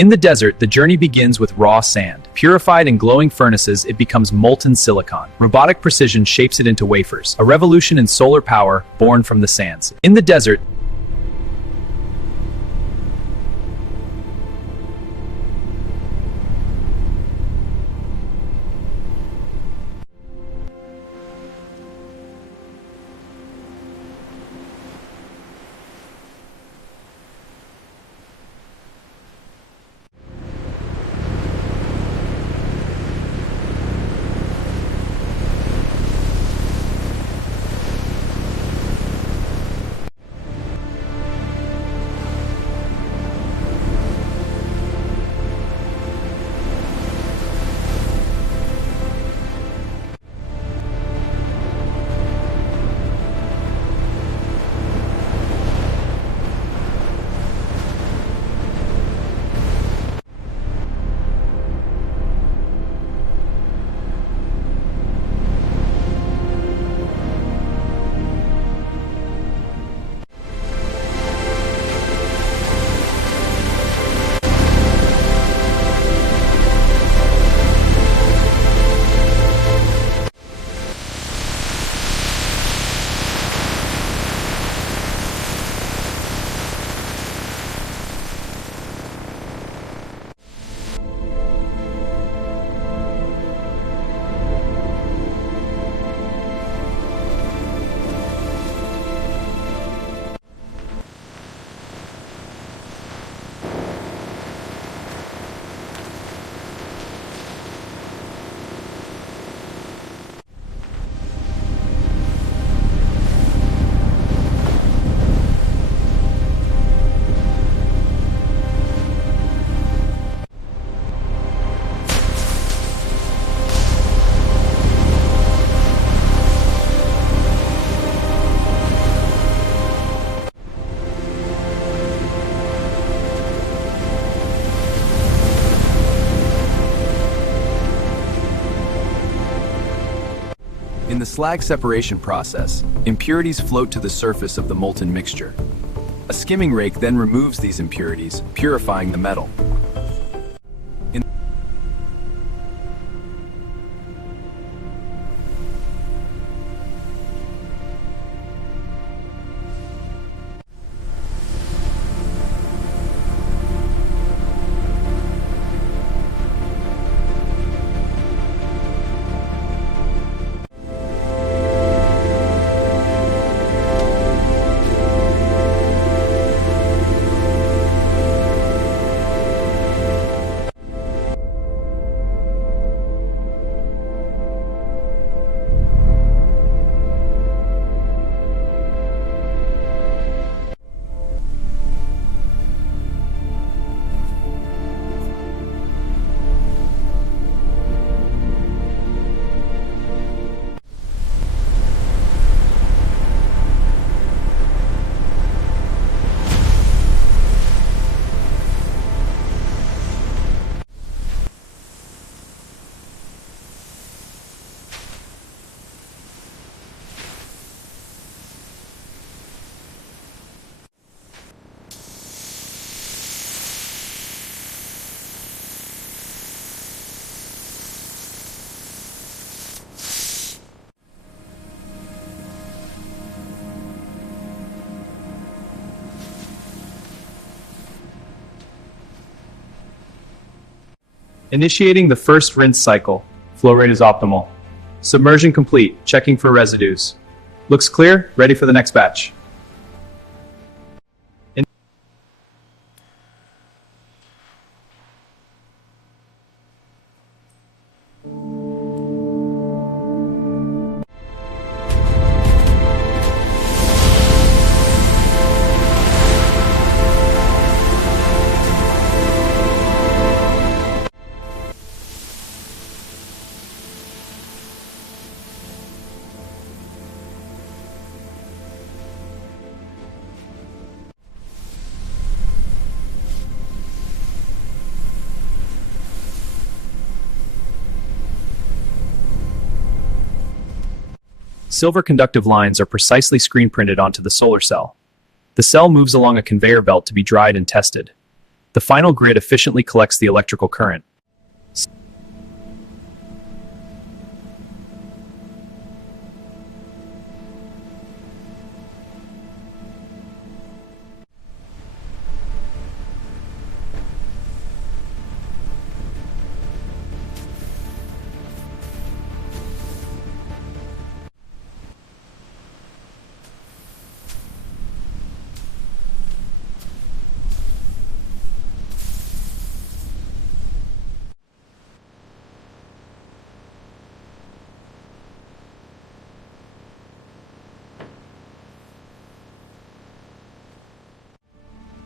In the desert, the journey begins with raw sand. Purified in glowing furnaces, it becomes molten silicon. Robotic precision shapes it into wafers, a revolution in solar power born from the sands. In the desert, in the slag separation process, impurities float to the surface of the molten mixture. A skimming rake then removes these impurities, purifying the metal. Initiating the first rinse cycle. Flow rate is optimal. Submersion complete. Checking for residues. Looks clear. Ready for the next batch. Silver conductive lines are precisely screen printed onto the solar cell. The cell moves along a conveyor belt to be dried and tested. The final grid efficiently collects the electrical current.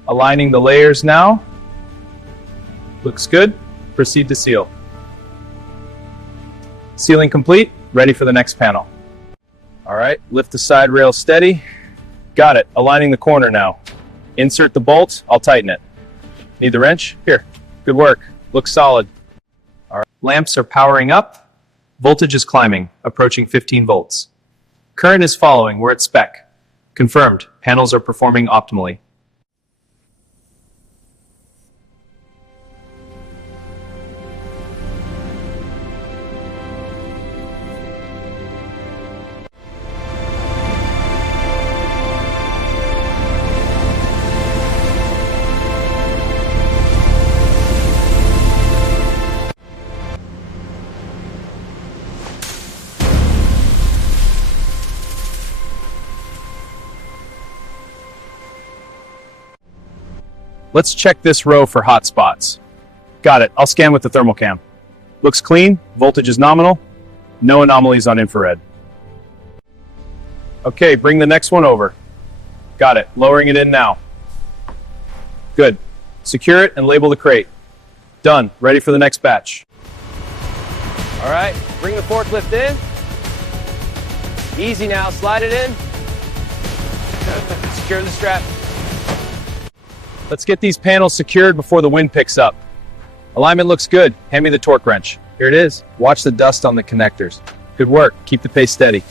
Aligning the layers now. Looks good. Proceed to seal. Sealing complete. Ready for the next panel. All right, lift the side rail steady. Got it. Aligning the corner now. Insert the bolt. I'll tighten it. Need the wrench? Here. Good work. Looks solid. All right. Lamps are powering up. Voltage is climbing, approaching 15 volts. Current is following. We're at spec. Confirmed. Panels are performing optimally. Let's check this row for hot spots. Got it. I'll scan with the thermal cam. Looks clean. Voltage is nominal. No anomalies on infrared. Okay, bring the next one over. Got it. Lowering it in now. Good. Secure it and label the crate. Done. Ready for the next batch. All right, bring the forklift in. Easy now, slide it in. Secure the strap. Let's get these panels secured before the wind picks up. Alignment looks good. Hand me the torque wrench. Here it is. Watch the dust on the connectors. Good work. Keep the pace steady.